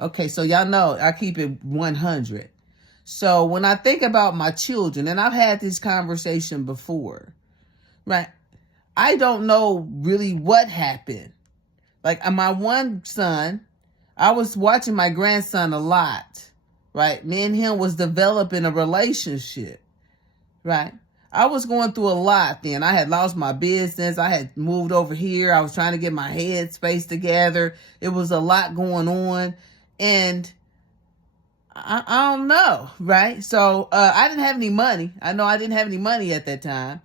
Okay, so y'all know I keep it 100. So when I think about my children, and I've had this conversation before, right? I don't know really what happened. Like my one son, I was watching my grandson a lot, right? Me and him was developing a relationship, right? I was going through a lot then. I had lost my business. I had moved over here. I was trying to get my head space together. It was a lot going on. And I don't know, right? So I didn't have any money. I know I didn't have any money at that time.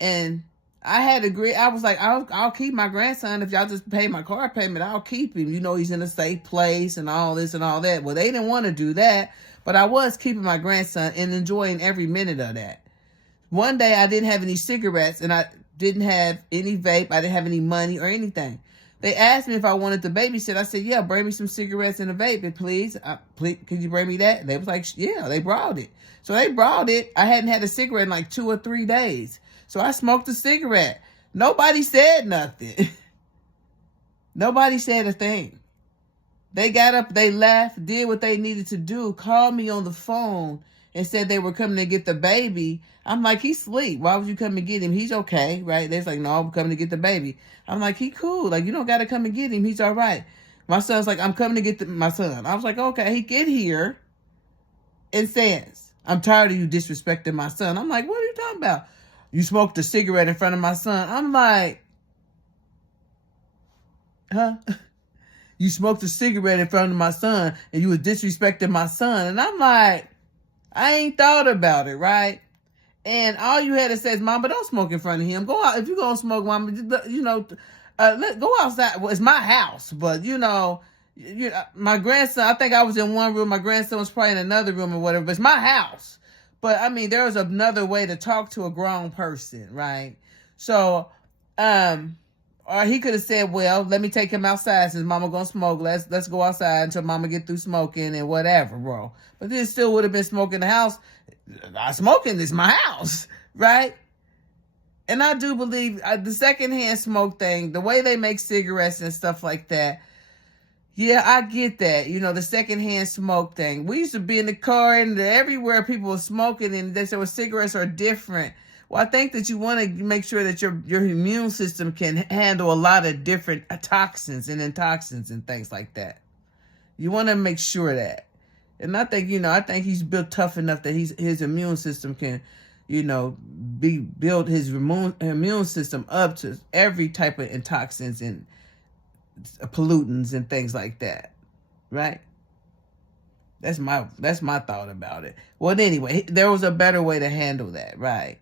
And I had agreed. I was like, I'll keep my grandson if y'all just pay my car payment. I'll keep him. You know, he's in a safe place and all this and all that. Well, they didn't want to do that, but I was keeping my grandson and enjoying every minute of that. One day I didn't have any cigarettes and I didn't have any vape. I didn't have any money or anything. They asked me if I wanted to babysit. I said, yeah, bring me some cigarettes and a vape, please. Please, could you bring me that? They was like, yeah, they brought it. So they brought it. I hadn't had a cigarette in like 2 or 3 days. So I smoked a cigarette. Nobody said nothing. Nobody said a thing. They got up, they laughed, did what they needed to do, called me on the phone and said they were coming to get the baby. I'm like, he's asleep. Why would you come and get him? He's okay, right? They're like, no, I'm coming to get the baby. I'm like, he cool. Like, you don't got to come and get him. He's all right. My son's like, I'm coming to get my son. I was like, okay. He get here and says, I'm tired of you disrespecting my son. I'm like, what are you talking about? You smoked a cigarette in front of my son. I'm like, huh? You smoked a cigarette in front of my son and you was disrespecting my son. And I'm like, I ain't thought about it, right? And all you had to say is, Mama, don't smoke in front of him. Go out. If you're going to smoke, Mama, you know, go outside. Well, it's my house. But, my grandson, I think I was in one room. My grandson was probably in another room or whatever. But it's my house. But, I mean, there was another way to talk to a grown person, right? So, or he could have said, well, let me take him outside since Mama gonna smoke. Let's go outside until Mama get through smoking and whatever, bro. But then still would have been smoking in the house. Smoking is my house, right? And I do believe the secondhand smoke thing, the way they make cigarettes and stuff like that. Yeah, I get that. You know, the secondhand smoke thing. We used to be in the car and everywhere people were smoking and they said, well, cigarettes are different. Well, I think that you want to make sure that your immune system can handle a lot of different toxins and toxins and things like that. You want to make sure that. And I think, I think he's built tough enough that his immune system can, build his immune system up to every type of toxins and pollutants and things like that. Right? That's my thought about it. Well, anyway, there was a better way to handle that, right?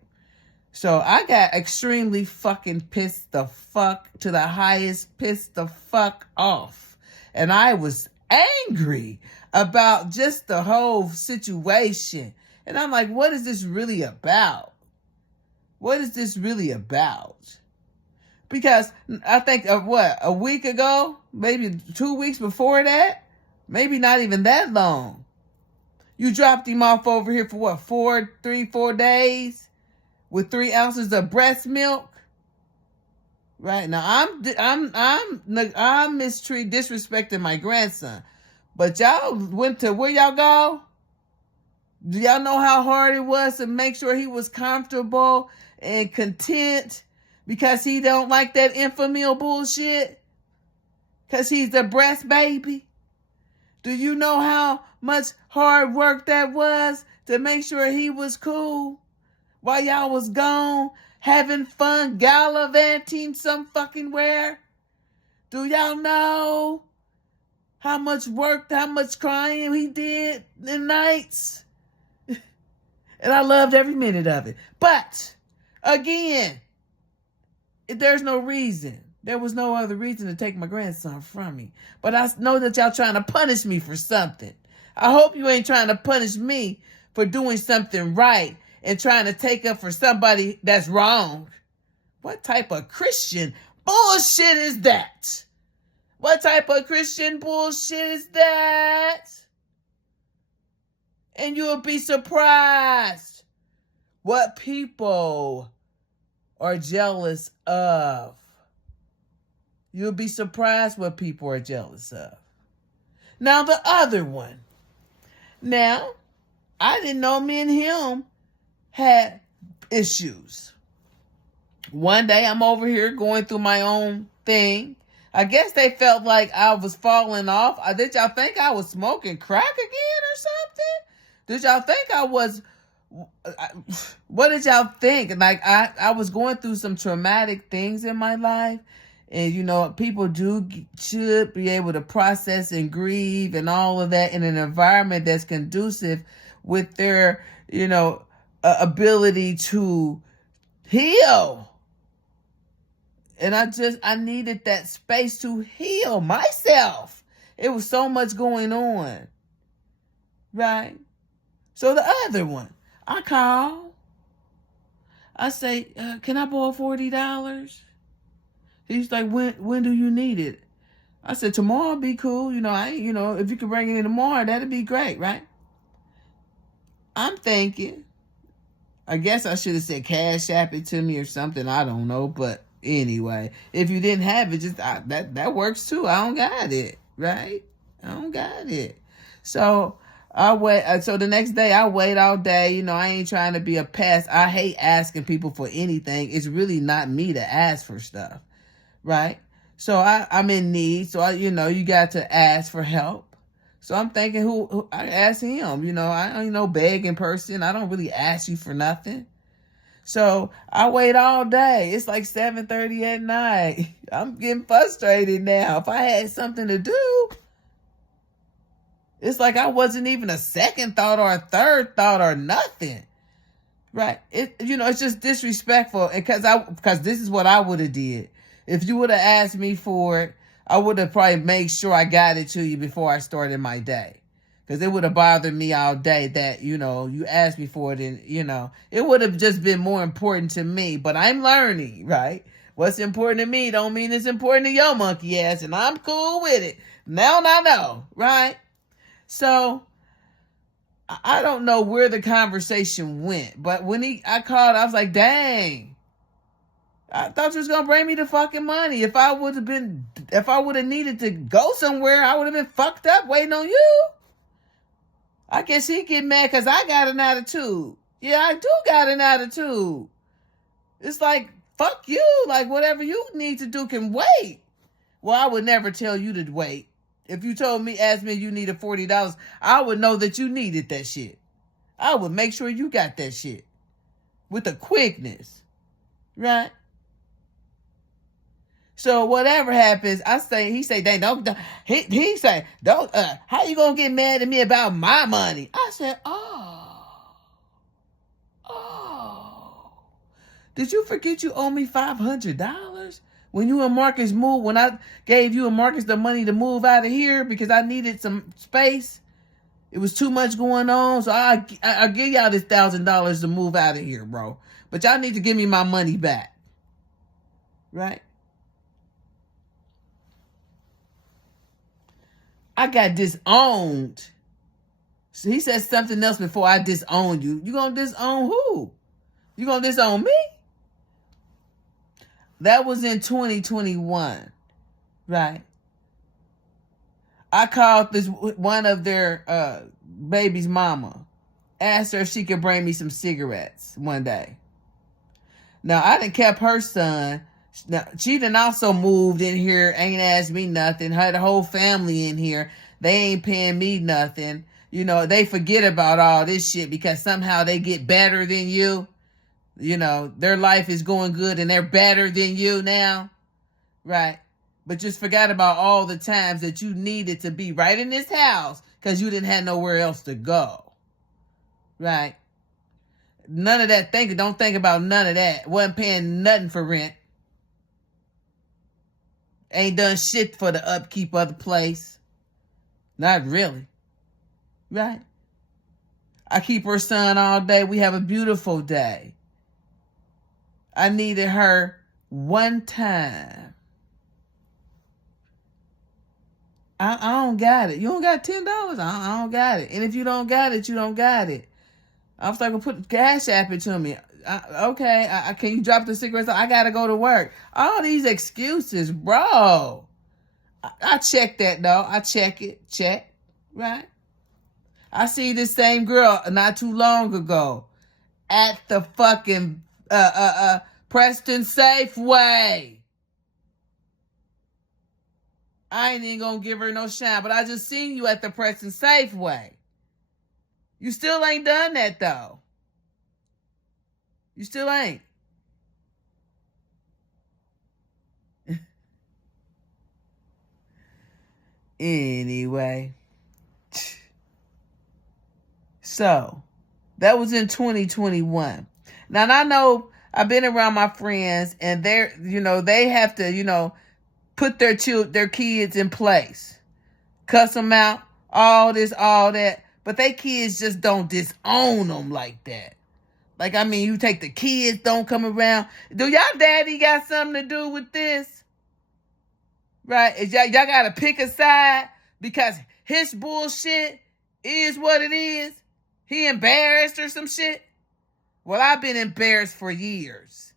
So I got extremely fucking pissed the fuck off. And I was angry about just the whole situation. And I'm like, what is this really about? What is this really about? Because I think a week ago, maybe 2 weeks before that, maybe not even that long, you dropped him off over here for what, 4 days? With 3 ounces of breast milk, right? Now I'm disrespecting my grandson, but y'all went to where y'all go? Do y'all know how hard it was to make sure he was comfortable and content because he don't like that infamil bullshit? Because he's the breast baby. Do you know how much hard work that was to make sure he was cool? While y'all was gone, having fun, gallivanting some fucking where? Do y'all know how much work, how much crying he did in nights? And I loved every minute of it. But, again, there's no reason. There was no other reason to take my grandson from me. But I know that y'all trying to punish me for something. I hope you ain't trying to punish me for doing something right and trying to take up for somebody that's wrong. What type of Christian bullshit is that? What type of Christian bullshit is that? And you'll be surprised what people are jealous of. You'll be surprised what people are jealous of. Now the other one. Now, I didn't know me and him had issues. One day I'm over here going through my own thing. I guess they felt like I was falling off. Did y'all think I was smoking crack again or something? Did y'all think I was... What did y'all think? Like, I was going through some traumatic things in my life. And, you know, people should be able to process and grieve and all of that in an environment that's conducive with their, you know, ability to heal. And I needed that space to heal myself. It was so much going on. Right? So the other one, I call. I say, can I borrow $40? He's like, when do you need it? I said, tomorrow be cool. You know, if you can bring it in tomorrow, that'd be great, right? I'm thinking, I guess I should have said Cash App it to me or something. I don't know. But anyway, if you didn't have it, that works too. I don't got it, right? I don't got it. So I wait. So the next day I wait all day. You know, I ain't trying to be a pest. I hate asking people for anything. It's really not me to ask for stuff, right? So I'm in need. So you got to ask for help. So I'm thinking, who I ask him. You know, I ain't no begging person. I don't really ask you for nothing. So I wait all day. It's like 7:30 at night. I'm getting frustrated now. If I had something to do, it's like I wasn't even a second thought or a third thought or nothing. Right? It's just disrespectful. Because this is what I would have did. If you would have asked me for it, I would have probably made sure I got it to you before I started my day. Because it would have bothered me all day that, you asked me for it and, it would have just been more important to me. But I'm learning, right? What's important to me don't mean it's important to your monkey ass, and I'm cool with it. Now I know, right? So I don't know where the conversation went, but when I called, I was like, dang. I thought you was going to bring me the fucking money. If I would have needed to go somewhere, I would have been fucked up waiting on you. I guess he get mad because I got an attitude. Yeah, I do got an attitude. It's like, fuck you. Like, whatever you need to do can wait. Well, I would never tell you to wait. If you asked me you needed $40, I would know that you needed that shit. I would make sure you got that shit. With a quickness. Right? So whatever happens, he say, dang, don't, he say, don't, how you gonna get mad at me about my money? I said, oh, did you forget you owe me $500? When you and Marcus moved, when I gave you and Marcus the money to move out of here because I needed some space, it was too much going on. So I'll give y'all this $1,000 to move out of here, bro. But y'all need to give me my money back. Right? I got disowned. So he said something else before I disowned you. You gonna disown who? You gonna disown me? That was in 2021, right? I called one of their baby's mama, asked her if she could bring me some cigarettes one day. Now I done kept her son. Now, she done also moved in here, ain't asked me nothing. Had the whole family in here. They ain't paying me nothing. They forget about all this shit because somehow they get better than you. Their life is going good and they're better than you now. Right? But just forgot about all the times that you needed to be right in this house because you didn't have nowhere else to go. Right? None of that thinking. Don't think about none of that. Wasn't paying nothing for rent. Ain't done shit for the upkeep of the place. Not really. Right? I keep her son all day. We have a beautiful day. I needed her one time. I don't got it. You don't got $10? I don't got it. And if you don't got it, you don't got it. I was like, well, put Cash App it to me. Okay, can you drop the cigarettes? I gotta go to work. All these excuses, bro. I check that though. I check it. Check. Right? I see this same girl not too long ago at the fucking Preston Safeway. I ain't even gonna give her no shine, but I just seen you at the Preston Safeway. You still ain't done that though. You still ain't. Anyway. So, that was in 2021. Now, I know I've been around my friends and they have to, put their kids in place. Cuss them out, all this, all that. But they kids just don't disown them like that. Like, I mean, you take the kids, don't come around. Do y'all daddy got something to do with this? Right? Is y'all got to pick a side because his bullshit is what it is? He embarrassed or some shit? Well, I've been embarrassed for years.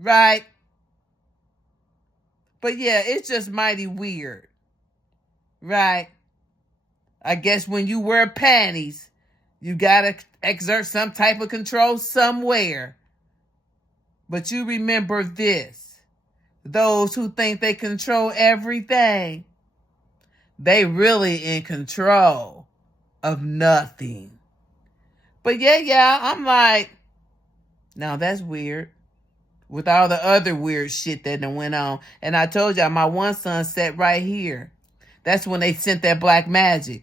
Right? But yeah, it's just mighty weird. Right? I guess when you wear panties, you gotta exert some type of control somewhere. But you remember this. Those who think they control everything, they in control of nothing. But yeah, I'm like, now that's weird. With all the other weird shit that done went on. And I told y'all, my one son sat right here. That's when they sent that black magic.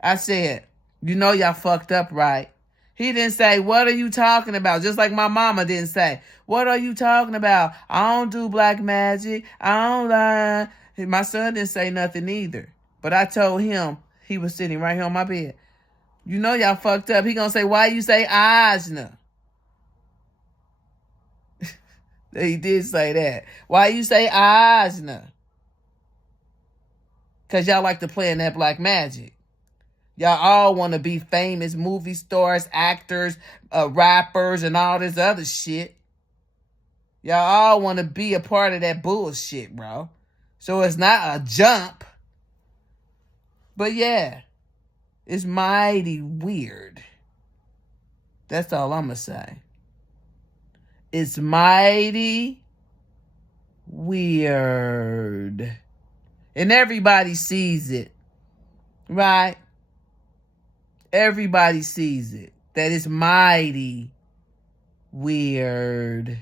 I said, y'all fucked up, right? He didn't say, what are you talking about? Just like my mama didn't say, what are you talking about? I don't do black magic. I don't lie. My son didn't say nothing either. But I told him, he was sitting right here on my bed. Y'all fucked up. He gonna say, why you say Ajna? He did say that. Why you say Ajna? Because y'all like to play in that black magic. Y'all all want to be famous movie stars, actors, rappers, and all this other shit. Y'all all want to be a part of that bullshit, bro. So it's not a jump. But yeah, it's mighty weird. That's all I'm going to say. It's mighty weird. And everybody sees it. Right? Everybody sees it. That it's mighty weird.